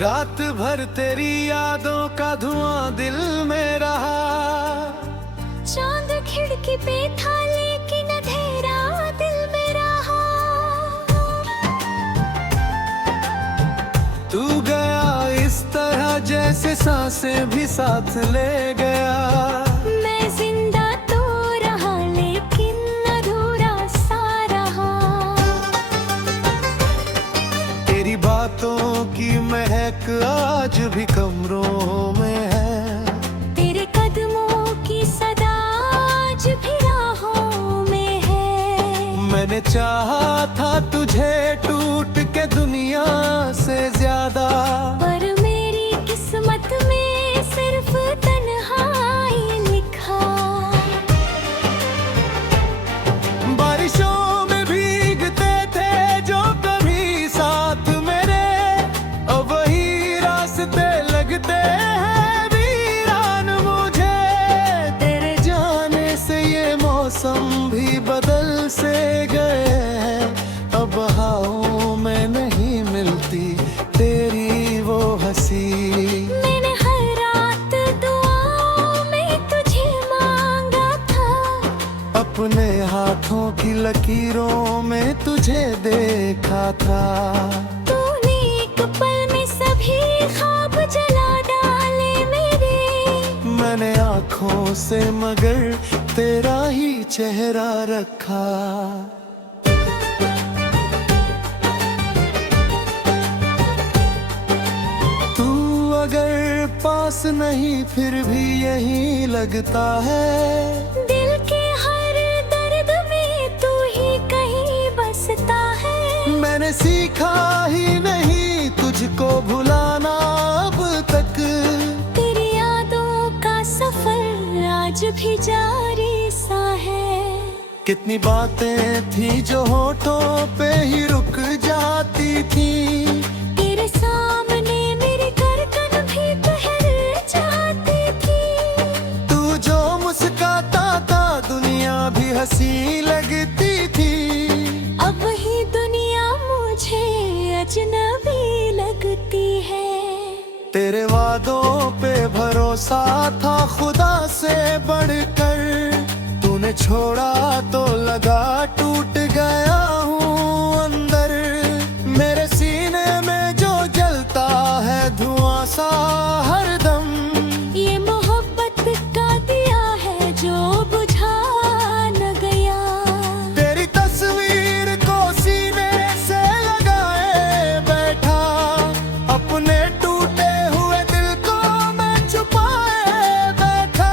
रात भर तेरी यादों का धुआं दिल में रहा। चांद खिड़की पे था लेकिन अंधेरा दिल में रहा। तू गया इस तरह जैसे सांसें भी साथ ले गया। मैं जिंदा तो रहा लेकिन अधूरा सा रहा। तेरी बातों की महक आज भी कमरों में है। तेरे कदमों की सदा आज भी राहों में है। मैंने चाहा था तुझे टूट के दुनिया से ज्यादा, पर मेरी किस्मत में सिर्फ तन्हाई लिखा। बारिशों में भीगते थे जो कभी साथ मेरे, अब वही रास्ते लगते हैं वीरान मुझे। तेरे जाने से ये मौसम भी बदल से गए हैं। अब हवाओं में नहीं मिलती तेरी वो हंसी। मैंने हर रात दुआओं में तुझे मांगा था। अपने हाथों की लकीरों में तुझे देखा था। तूने एक पल में सभी ख्वाब जला डाले मेरे। मैंने आँखों से मगर तेरा ही चेहरा रखा। तू अगर पास नहीं फिर भी यही लगता है। दिल के हर दर्द में तू ही कहीं बसता है। मैंने सीखा ही नहीं तुझको भुलाना अब तक। तेरी यादों का सफर आज भी जारी सा है। कितनी बातें थी जो होठों पे ही रुक जाती थी। तेरे सामने मेरी धड़कन भी ठहर जाती थी। तू जो मुस्काता था दुनिया भी हंसी लगती थी। अब ही दुनिया मुझे अजनबी लगती है। तेरे वादों पे भरोसा था खुदा से बढ़कर। तूने छोड़ा तो लगा टूट गया हूँ अंदर। मेरे सीने में जो जलता है धुआं सा हरदम। ये मोहब्बत का दिया है जो बुझा न गया। तेरी तस्वीर को सीने से लगाए बैठा। अपने टूटे हुए दिल को मैं छुपाए बैठा।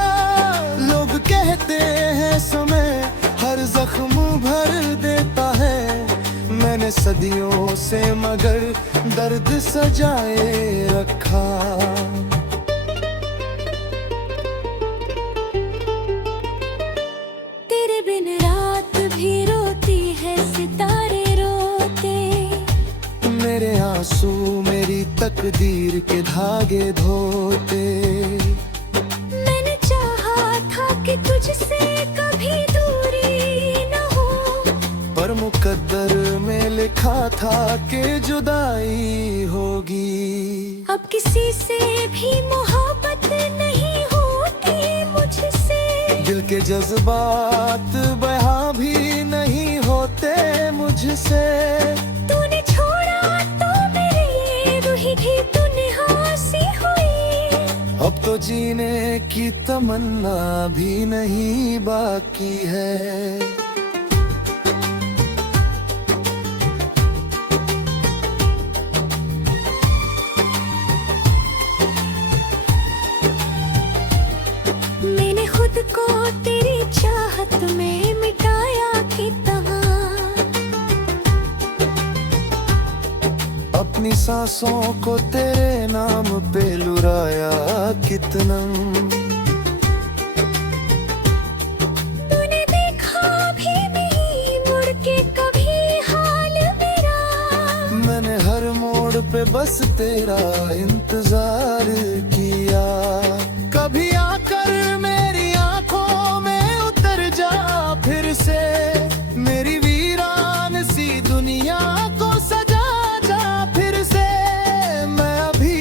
लोग कहते हैं समय हर जख्म भर देता है। मैंने सदियों से मगर दर्द सजाए रखा। तेरे बिन रात भी रोती है सितारे रोते। मेरे आंसू मेरी तकदीर के धागे धोते। मैंने चाहा था कि तुझसे कभी दूरी न हो। पर मुकद्दर में लिखा था कि जुदाई होगी। अब किसी से भी मोहब्बत नहीं होती मुझसे। दिल के जज्बात बयां भी नहीं होते मुझसे। तूने छोड़ा तो मेरी रूह भी तन्हा सी हुई। अब तो जीने की तमन्ना भी नहीं बाकी है। मैंने खुद को तेरी चाहत में मिटाया कितना। अपनी सांसों को तेरे नाम पे लुराया कितना। तूने देखा भी नहीं मुड़ के कभी हाल मेरा। मैंने हर मोड़ पे बस तेरा इंतजार किया। कभी आकर मेरी आंखों में उतर जा फिर से। मेरी वीरान सी दुनिया को सजा जा फिर से। मैं अभी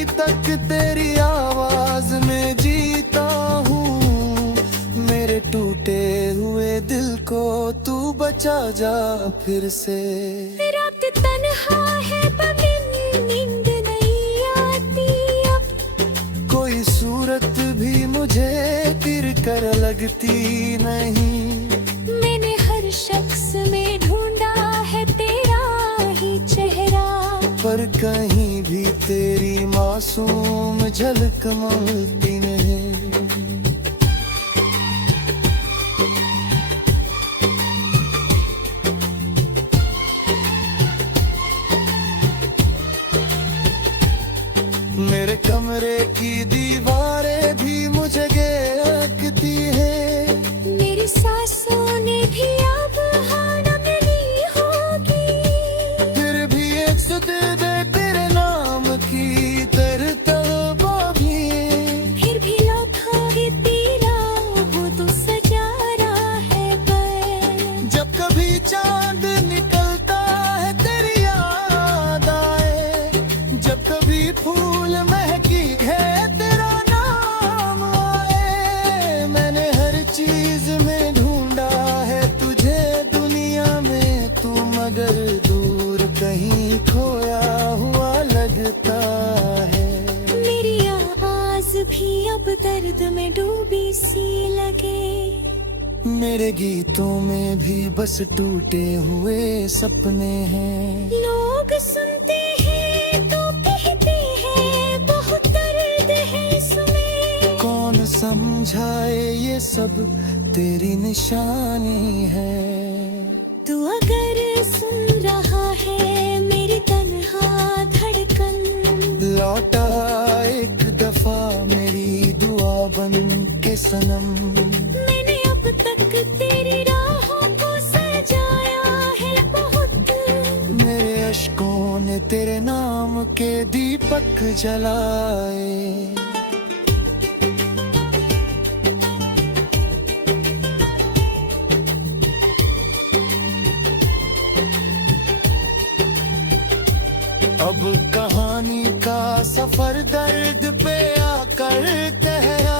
दिल को तू बचा जा फिर से। रात तन्हा है पर नींद नहीं आती अब। कोई सूरत भी मुझे तिर कर लगती नहीं। मैंने हर शख्स में ढूंढा है तेरा ही चेहरा, पर कहीं भी तेरी मासूम झलक मिलती नहीं। मेरे कमरे की दीवारें भी मुझे घेरती है। मेरी सांसों ने भी अब हाँ न मिली होगी। फिर भी एक सुध तेरे नाम की तरतबा भी। फिर भी लौटोगे तेरा वो तो सजा रहा है पर। जब कभी चांद निकलता है तेरी याद आए, जब कभी फूल महकी है तेरा नाम आए। मैंने हर चीज में ढूंढा है तुझे दुनिया में, तू मगर दूर कहीं खोया हुआ लगता है। मेरी आवाज भी अब दर्द में डूबी सी लगे। मेरे गीतों में भी बस टूटे हुए सपने हैं। लोग सुनते हैं तो कहते हैं बहुत दर्द है इसमें। कौन समझाए ये सब तेरी निशानी है। तू अगर सुन रहा है मेरी तन्हा धड़कन, लौटा एक दफा मेरी दुआ बन के सनम। मैंने अब तक तेरी राहों को सजाया है बहुत। मेरे अश्कों ने तेरे नाम के दीपक जलाए। अब कहानी का सफर दर्द पे आकर ठहरा।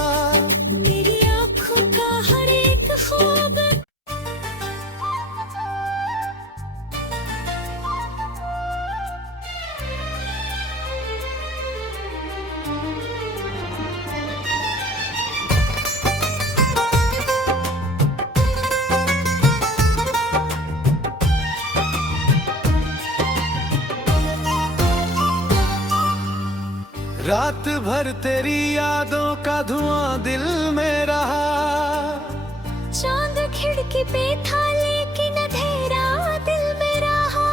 मेरी आँखों का हर एक ख्वाब रात भर तेरी यादों का धुआं दिल में रहा। चांद खिड़की पे था लेकिन अंधेरा दिल में रहा।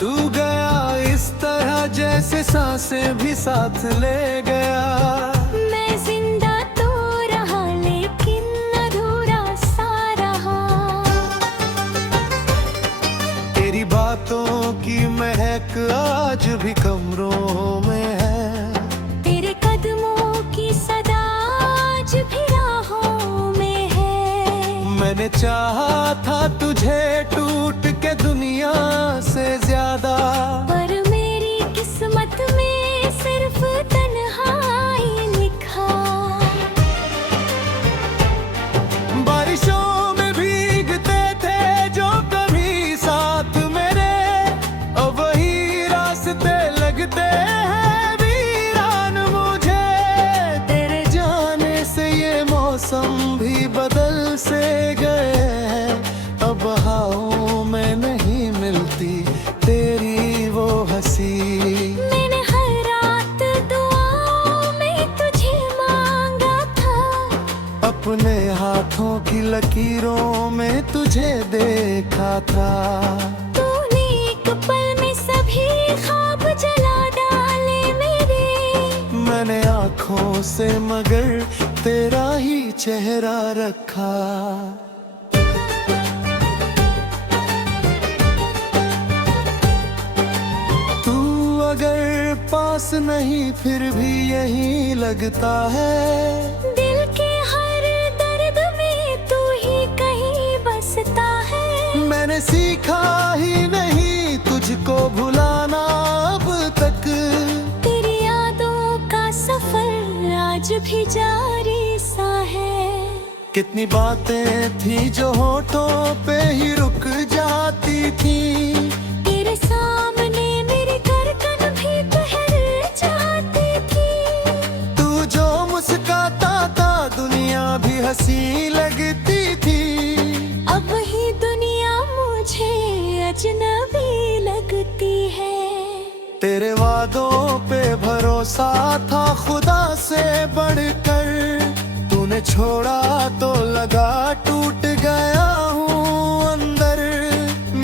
तू गया इस तरह जैसे सांसें भी साथ ले गया। मैं जिंदा तो रहा लेकिन अधूरा सा रहा। तेरी बातों की महक आज भी कमरों में है। तेरे कदमों की सदा आज भी राहों में है। मैंने चाहा था तुझे टूट के दुनिया से ज्यादा, पर मेरी किस्मत में सिर्फ तन्हाई लिखा। बारिशों में भीगते थे जो कभी साथ मेरे, अब वही रास्ते लगते हैं वीरान मुझे। तेरे जाने से ये मौसम भी बदल से गए हैं। अब हवाओं में नहीं मिलती तेरी वो हंसी। मैंने हर रात दुआओं में तुझे मांगा था। अपने हाथों की लकीरों में तुझे देखा था। तूने एक पल में सभी ख्वाब जला डाले मेरे। मैंने आँखों से मगर तेरा ही चेहरा रखा। तू अगर पास नहीं फिर भी यही लगता है। दिल के हर दर्द में तू ही कहीं बसता है। मैंने सीखा ही नहीं तुझको भुलाना अब तक। तेरी यादों का सफर आज भी जारी सा कितनी बातें थी जो होठों पे ही रुक जाती थी। तेरे सामने मेरी धड़कन भी ठहर जाती थी। तू जो मुस्काता था दुनिया भी हंसी लगती थी। अब वही दुनिया मुझे अजनबी लगती है। तेरे वादों पे भरोसा था खुदा से बढ़कर। तूने छोड़ा तो लगा टूट गया हूँ अंदर।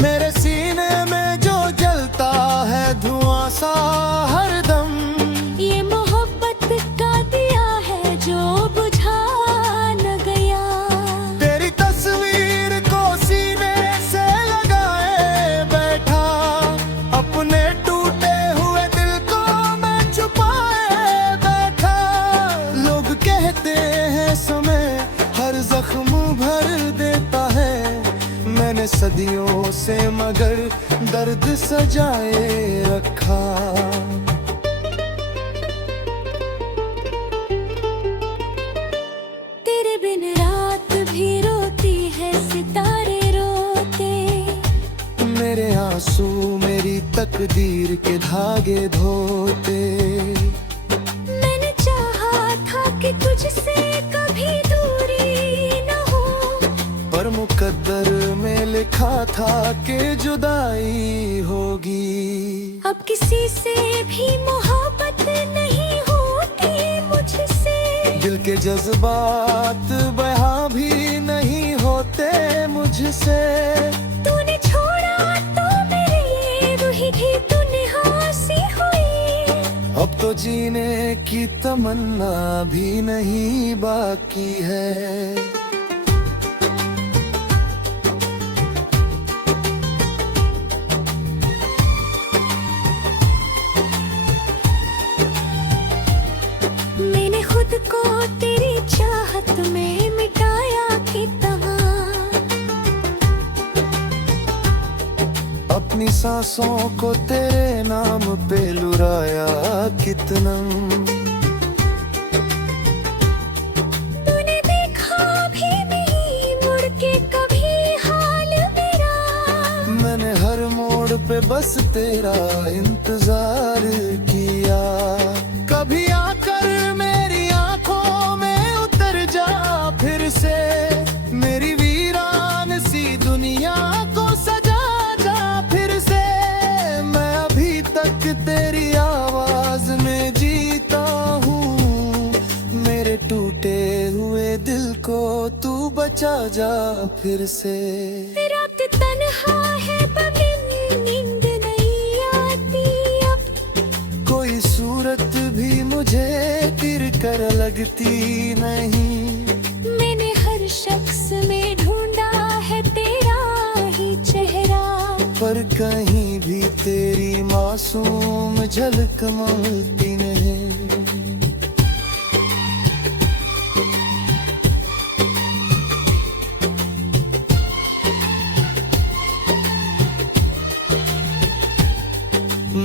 मेरे सीने में जो जलता है धुआं सा हरदम। ये मोहब्बत का दिया है जो बुझा न गया। तेरी तस्वीर को सीने से लगाए बैठा। अपने टूटे हुए दिल को मैं छुपाए बैठा। लोग कहते हैं समय हर जख्म भर देता है। मैंने सदियों से मगर दर्द सजाए रखा। तेरे बिन रात भी रोती है सितारे रोते। मेरे आंसू मेरी तकदीर के धागे धोते। मैंने चाहा था कि तुझसे कभी दूरी न हो। पर मुकद्दर में लिखा था कि जुदाई होगी। अब किसी से भी मोहब्बत नहीं होती मुझसे। दिल के जज्बात बयां भी नहीं होते मुझसे। तूने छोड़ा तो मेरी रूह भी तन्हा सी हुई। अब तो जीने की तमन्ना भी नहीं बाकी है। मैंने खुद को तेरी चाहत में मिटाया कितना। अपनी सांसों को तेरे नाम पे लुराया कितना। तूने देखा भी नहीं मुड़ के कभी हाल मेरा। मैंने हर मोड़ पे बस तेरा इंतजार किया। कभी आकर मेरी आंखों में उतर जा फिर से। मेरी वीरान सी दुनिया को सजा जा फिर से। मैं अभी तक तेरी आवाज में जीता हूँ। मेरे टूटे हुए दिल को तू बचा जा फिर से। रात तन्हा है पर नींद नहीं आती अब। कोई सूरत भी मुझे तिर कर लगती नहीं। मैंने हर शख्स में ढूंढा है तेरा ही चेहरा। पर कहीं भी तेरी मासूम झलक मिलती नहीं।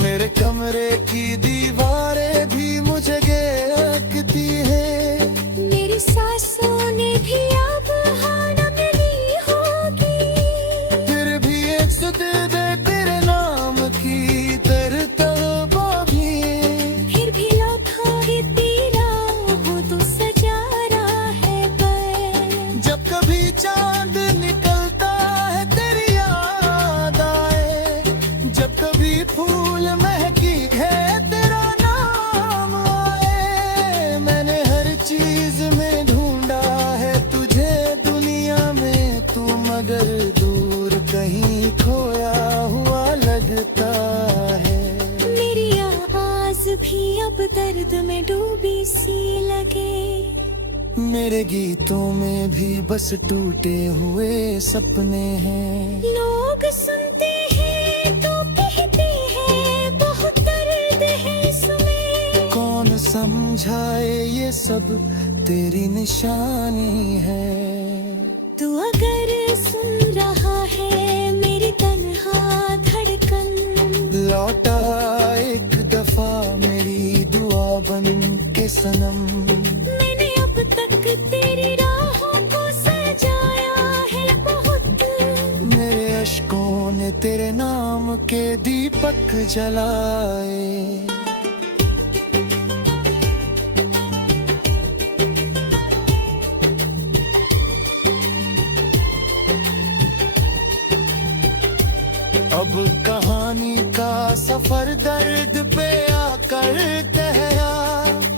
मेरे कमरे की दीवारें भी मुझे घेरती है। मेरी सांसों ने भी अब हाँ न मिली होगी। फिर भी एक सदे तेरे नाम की तरता भी। फिर भी लौटोगे तेरा हो तो सजा रहा है पर। जब कभी चांद निकलता है तेरी याद आए। जब कभी फूल महकी है तेरा नाम आए। मैंने हर चीज में ढूंढा है तुझे दुनिया में। तू मगर दूर कहीं खोया हुआ लगता है। मेरी आवाज भी अब दर्द में डूबी सी लगे। मेरे गीतों में भी बस टूटे हुए सपने हैं। लोग सुनते हैं तो कहते हैं बहुत दर्द है इसमें। कौन समझाए ये सब तेरी निशानी है। तू अगर सुन रहा है मेरी तन्हा धड़कन। लौटा एक दफा मेरी दुआ बन के सनम। मैंने अब तक तेरी राहों को के दीपक जलाए। अब कहानी का सफर दर्द पे आकर गहरा,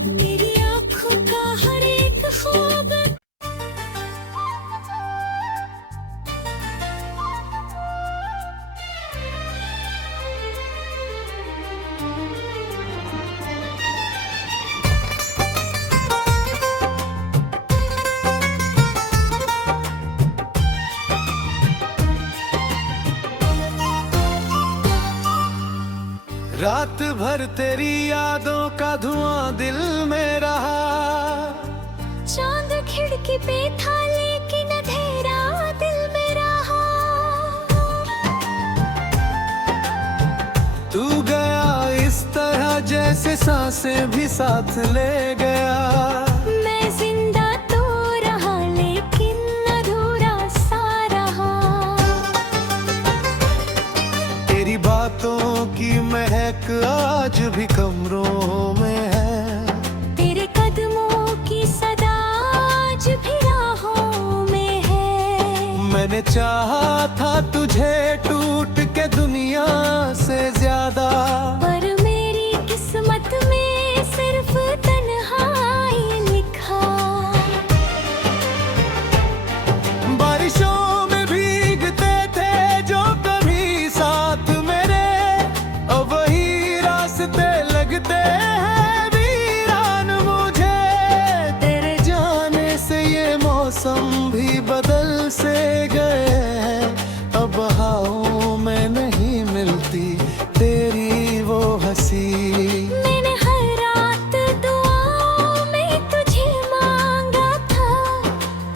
मेरी आँखों का हर एक ख्वाब रात भर तेरी यादों का धुआं दिल में रहा। चांद खिड़की पे था लेकिन अंधेरा दिल में रहा। तू गया इस तरह जैसे सांसें भी साथ ले गया। मैं जिंदा तो रहा लेकिन अधूरा सा रहा। तेरी बातों की महक आज भी कमरों में है। तेरे कदमों की सदा आज भी राहों में है। मैंने चाहा था तुझे टूट के दुनिया से ज्यादा, पर मेरी किस्मत में सिर्फ तन्हाई लिखा। बारिशों में भीगते थे जो कभी साथ मेरे, अब वही रास्ते लगते हैं वीरान मुझे। तेरे जाने से ये मौसम भी बदल से गए हैं। अब हवाओं में नहीं मिलती तेरी वो हंसी। मैंने हर रात दुआओं में तुझे मांगा था।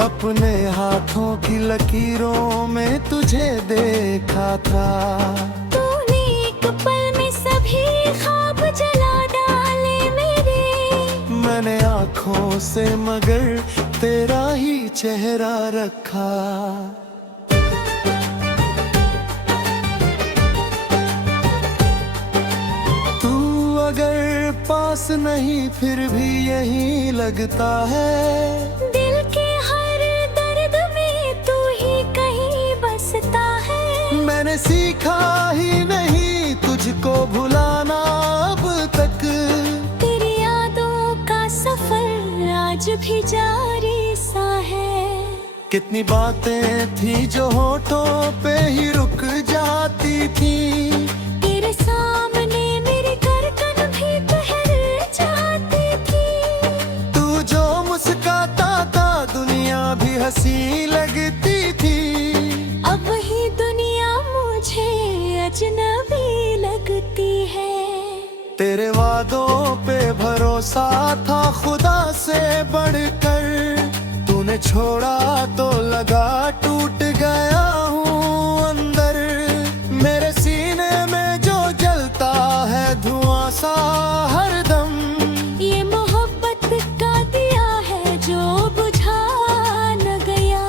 अपने हाथों की लकीरों में तुझे देखा था। तूने एक पल में सभी ख्वाब जला डाले मेरे। मैंने आँखों से मगर तेरा ही चेहरा रखा। तू अगर पास नहीं फिर भी यही लगता है। दिल के हर दर्द में तू ही कहीं बसता है। मैंने सीखा ही नहीं तुझको भुलाना अब तक। तेरी यादों का सफर आज भी जारी सा है। कितनी बातें थी जो होठों पे ही रुक जाती थी। तेरे सामने मेरी धड़कन भी ठहर जाती थी। तू जो मुस्काता था दुनिया भी हंसी लगती थी। अब ही दुनिया मुझे अजनबी लगती है। तेरे वादों पे भरोसा था खुदा से बढ़कर। तूने छोड़ा तो लगा टूट गया हूँ अंदर। मेरे सीने में जो जलता है धुआं सा हरदम। ये मोहब्बत का दिया है जो बुझा न गया।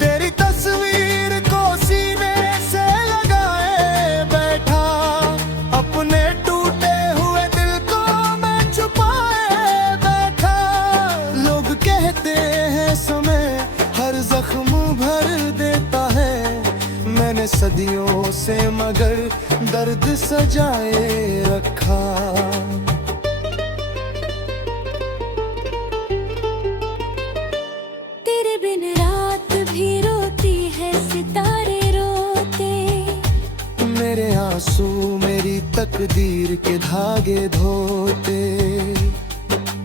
तेरी तस्वीर को सीने से लगाए बैठा। अपने टूटे हुए दिल को मैं छुपाए बैठा। लोग कहते हैं समय हर जख्म भर देता है। मैंने सदियों से मगर दर्द सजाए रखा। तेरे बिन रात भी रोती है सितारे रोते। मेरे आंसू मेरी तकदीर के धागे धोते।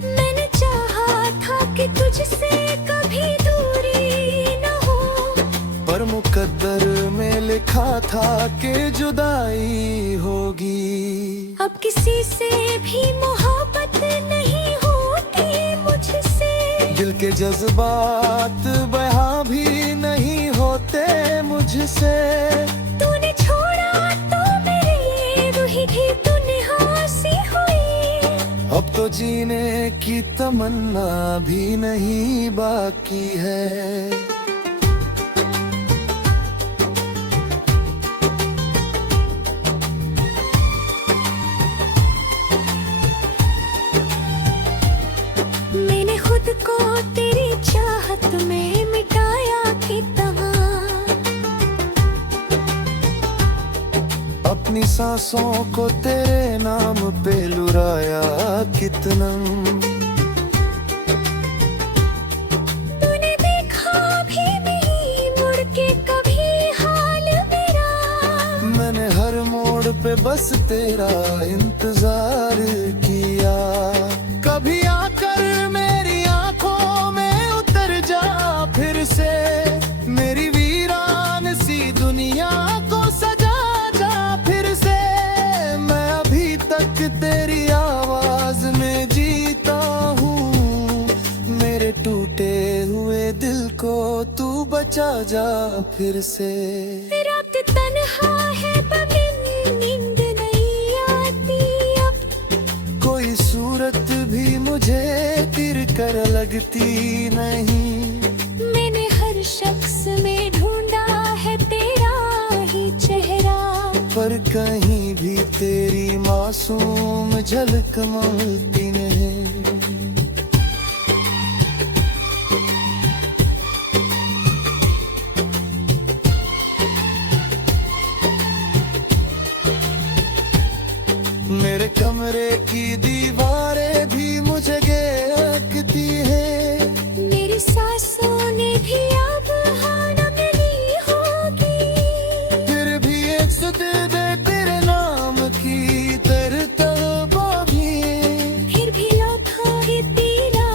मैंने चाहा था कि तुझसे कभी दूरी न हो। पर मुकद्दर में लिखा था कि जुदाई होगी। अब किसी से भी मोहब्बत नहीं होती मुझसे। दिल के जज्बात बयां भी नहीं होते मुझसे। तूने छोड़ा तो मेरी रूही भी तन्हा सी हुई। अब तो जीने की तमन्ना भी नहीं बाकी है। सांसों को तेरे नाम पे लुराया कितना। तूने देखा भी नहीं मुड़ के कभी हाल मेरा। मैंने हर मोड़ पे बस तेरा इंतजार किया। कभी आकर मेरी आंखों में उतर जा फिर से, मेरी वीरान सी दुनिया को सजा जा फिर से। मैं अभी तक तेरी आवाज में जीता हूँ, मेरे टूटे हुए दिल को तू बचा जा फिर से। रात तन्हा है पर नींद नहीं आती अब। कोई सूरत भी मुझे तिर कर लगती नहीं। मैंने हर शख्स में ढूंढा है तेरा ही चेहरा, पर कहीं भी तेरी मासूम झलक मिलती नहीं। मेरे कमरे की दीवारें भी मुझे घेरती है। मेरी सांसों ने भी अब हाँ न मिली होगी। फिर भी एक सदे तेरे नाम की तरतबा भी। फिर भी लौटाए तेरा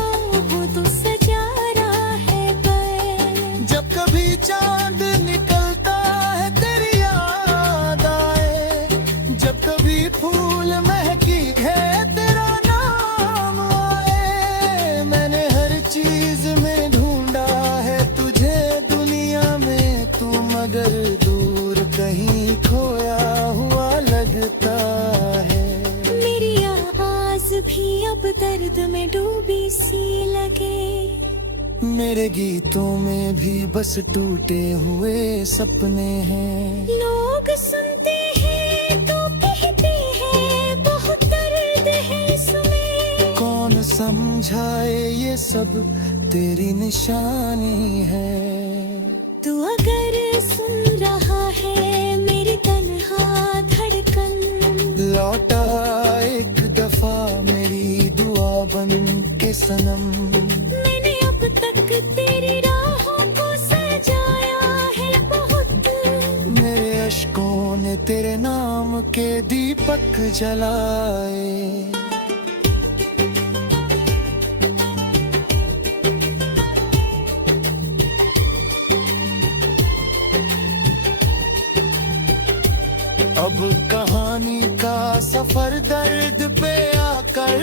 हो तो सजारा है पर। जब कभी चांद निकलता है तेरी याद आए, जब कभी फूल महकी है तेरा नाम आए। मैंने हर चीज में ढूंढा है तुझे दुनिया में, तू मगर दूर कहीं खोया हुआ लगता है। मेरी आवाज भी अब दर्द में डूबी सी लगे। मेरे गीतों में भी बस टूटे हुए सपने हैं। लोग सुनते हैं तो कहते हैं बहुत दर्द है इसमें। कौन समझाए ये सब तेरी निशानी है। तू अगर सुन रहा है मेरी तन्हा धड़कन, लौटा एक दफा मेरी दुआ बन के सनम। मैंने अब तक तेरी राहों को सजाया है बहुत। मेरे अश्कों ने तेरे नाम के दीपक जलाए। अब कहानी का सफर दर्द पे आकर